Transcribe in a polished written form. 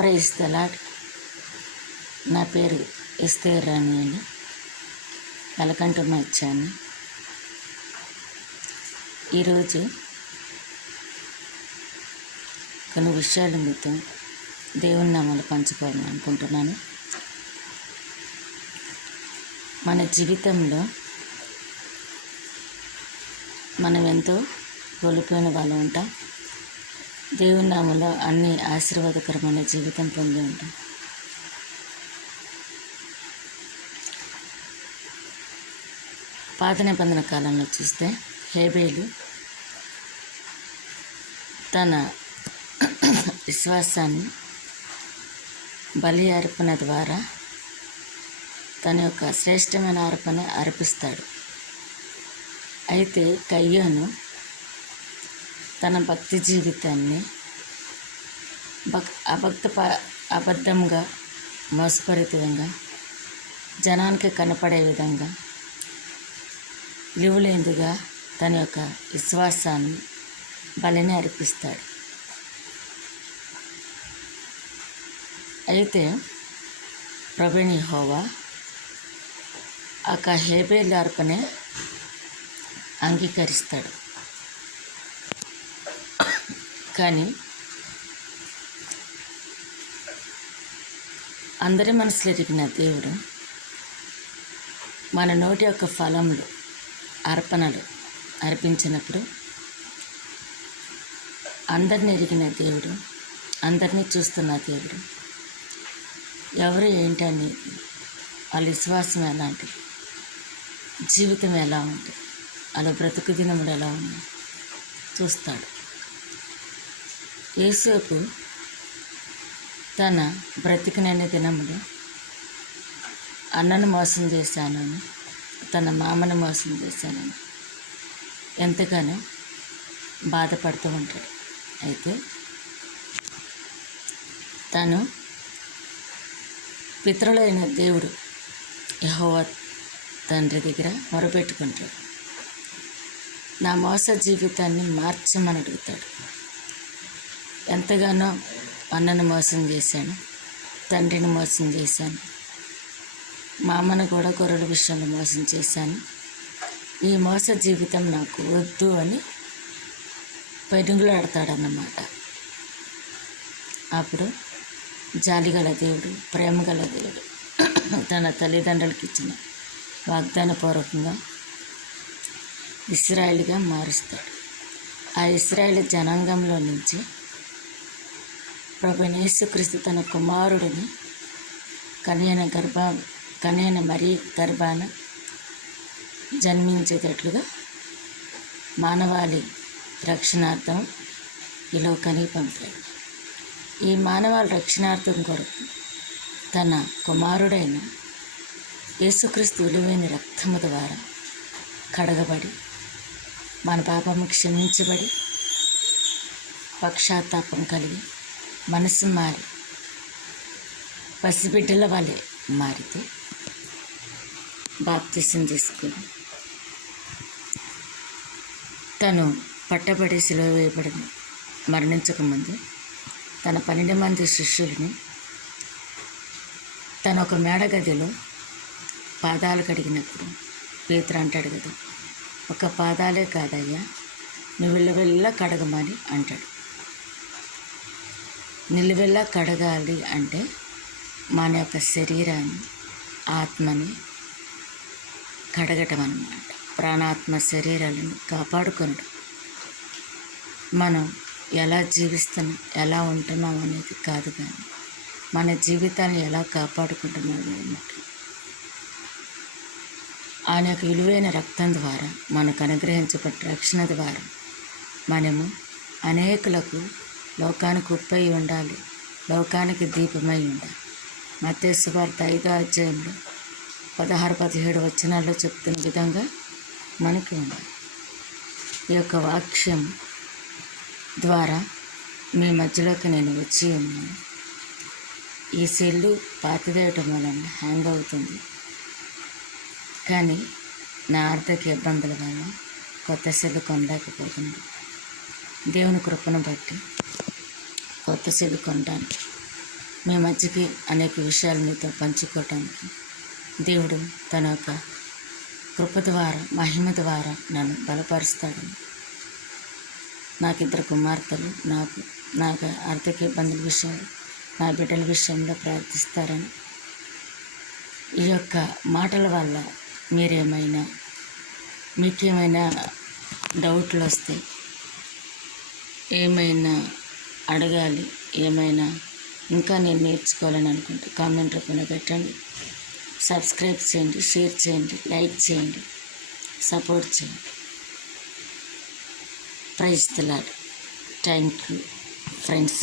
Praise the lord. నా పేరు ఎస్తేర్ రాణి అండి. Welcome to my channel. ఈరోజు కొన్ని విషయాల మీతో దేవుని నామాలు పంచుకోవాలని అనుకుంటున్నాను. మన జీవితంలో మనం ఎంతో కోల్పోయిన వాళ్ళు ఉంటాం. దేవుని నామంలో అన్ని ఆశీర్వాదకరమైన జీవితం పొంది ఉంటాం. పాత నిబంధన కాలంలో చూస్తే హేబేలు తన విశ్వాసాన్ని బలి అర్పణ ద్వారా తన యొక్క శ్రేష్టమైన అర్పణ అర్పిస్తాడు. అయితే కయ్యోను తన భక్తి జీవితాన్ని అబద్ధంగా మోసపూరితంగా జనానికి కనపడే విధంగా విలువలేనిదిగా తన యొక్క విశ్వాసాన్ని బలిని అర్పిస్తాడు. అయితే ప్రభువైన యెహోవా ఆ హేబేలు అర్పణే అంగీకరిస్తాడు. కానీ అందరి మనసులో ఎరిగిన దేవుడు మన నోటి యొక్క ఫలములు అర్పణలు అర్పించినప్పుడు అందరిని ఎరిగిన దేవుడు, అందరినీ చూస్తున్న దేవుడు, ఎవరు ఏంటని వాళ్ళ విశ్వాసం ఎలాంటిది, జీవితం ఎలా ఉంటుంది, వాళ్ళ బ్రతుకు దినములు ఎలా ఉన్నాయి చూస్తాడు. యేసేపు తన బ్రతికినన్ని దినములు అన్నను మోసం చేశానని, తన మామను మోసం చేశానని ఎంతగానో బాధపడుతూ ఉంటాడు. అయితే తను పితరులైన దేవుడు యెహోవా తండ్రి దగ్గర మొరపెట్టుకుంటాడు. నా మోస జీవితాన్ని మార్చమని అడుగుతాడు. ఎంతగానో అన్నను మోసం చేశాను, తండ్రిని మోసం చేశాను, మా అమ్మను కూడా గొర్రెల విషయంలో మోసం చేశాను. ఈ మోస జీవితం నాకు వద్దు అని పెనుగులాడతాడన్నమాట. అప్పుడు జాలిగల దేవుడు, ప్రేమగల దేవుడు తన తల్లిదండ్రులకి ఇచ్చిన వాగ్దానపూర్వకంగా ఇశ్రాయేలుగా మారుస్తాడు. ఆ ఇశ్రాయేలు జనాంగంలో నుంచి ప్రభువైన యేసుక్రీస్తు తన కుమారుడిని కన్యన మరీ గర్భాన జన్మించేటట్లుగా మానవాళి రక్షణార్థం ఈ లోకానికి పంపాడు. ఈ మానవాళి రక్షణార్థం కొరకు తన కుమారుడైన యేసుక్రీస్తు విలువైన రక్తము ద్వారా కడగబడి మన పాపము క్షమించబడి పశ్చాత్తాపం కలిగి మనసు మారి పసిబిడ్డల వలె మారితే బాప్తిసం తీసుకుని తను పట్టబడి సిలువ వేయబడి మరణించకముందు తన 12 మంది శిష్యుల్ని తన ఒక మేడ గదిలో పాదాలు కడిగినప్పుడు పేతురు అంటాడు కదా, ఒక పాదాలే కాదయ్యా, నువ్వు వెళ్ళ కడగమని అంటాడు. నిలువెల్ల కడగాలి అంటే మన యొక్క శరీరాన్ని, ఆత్మని కడగటం అన్నమాట. ప్రాణాత్మ శరీరాలను కాపాడుకోవడం. మనం ఎలా జీవిస్తున్నాం, ఎలా ఉంటున్నాం అనేది కాదు, కానీ మన జీవితాన్ని ఎలా కాపాడుకుంటున్నాం అన్నమాట. ఆయన యొక్క విలువైన రక్తం ద్వారా మనకు అనుగ్రహించబడ్డ రక్షణ ద్వారా మనము అనేకులకు లోకానికి ఉప్పై ఉండాలి, లోకానికి దీపమై ఉండాలి. మత్తయి సువార్త 5వ అధ్యాయంలో 16-17 వచనాల్లో చెప్తున్న విధంగా మనకి ఉండాలి. ఈ యొక్క వాక్యం ద్వారా మీ మధ్యలోకి నేను వచ్చి ఉన్నాను. ఈ సెల్లు పాతదేయటం వలన హ్యాంగ్ అవుతుంది, కానీ నా ఆర్థిక ఇబ్బందుల వల్ల కొత్త సెల్లు కొనలేకపోతుంది. దేవుని కృపను బట్టి కొత్త సెల్ కొనడానికి మీ మధ్యకి అనేక విషయాలు మీతో పంచుకోవటానికి దేవుడు తన యొక్క కృప ద్వారా మహిమ ద్వారా నన్ను బలపరుస్తాడని, నాకు 2 కుమార్తెలు, నాకు ఆర్థిక ఇబ్బందుల విషయంలో, నా బిడ్డల విషయంలో ప్రార్థిస్తారని, ఈ యొక్క మాటల వల్ల మీకేమైనా డౌట్లు వస్తే, ఏమైనా అడగాలి, ఏమైనా ఇంకా నేను నేర్చుకోవాలని అనుకుంటే కామెంట్ రూపంలో పెట్టండి. సబ్స్క్రైబ్ చేయండి, షేర్ చేయండి, లైక్ చేయండి, సపోర్ట్ చేయండి. Praise the Lord. Thank you friends.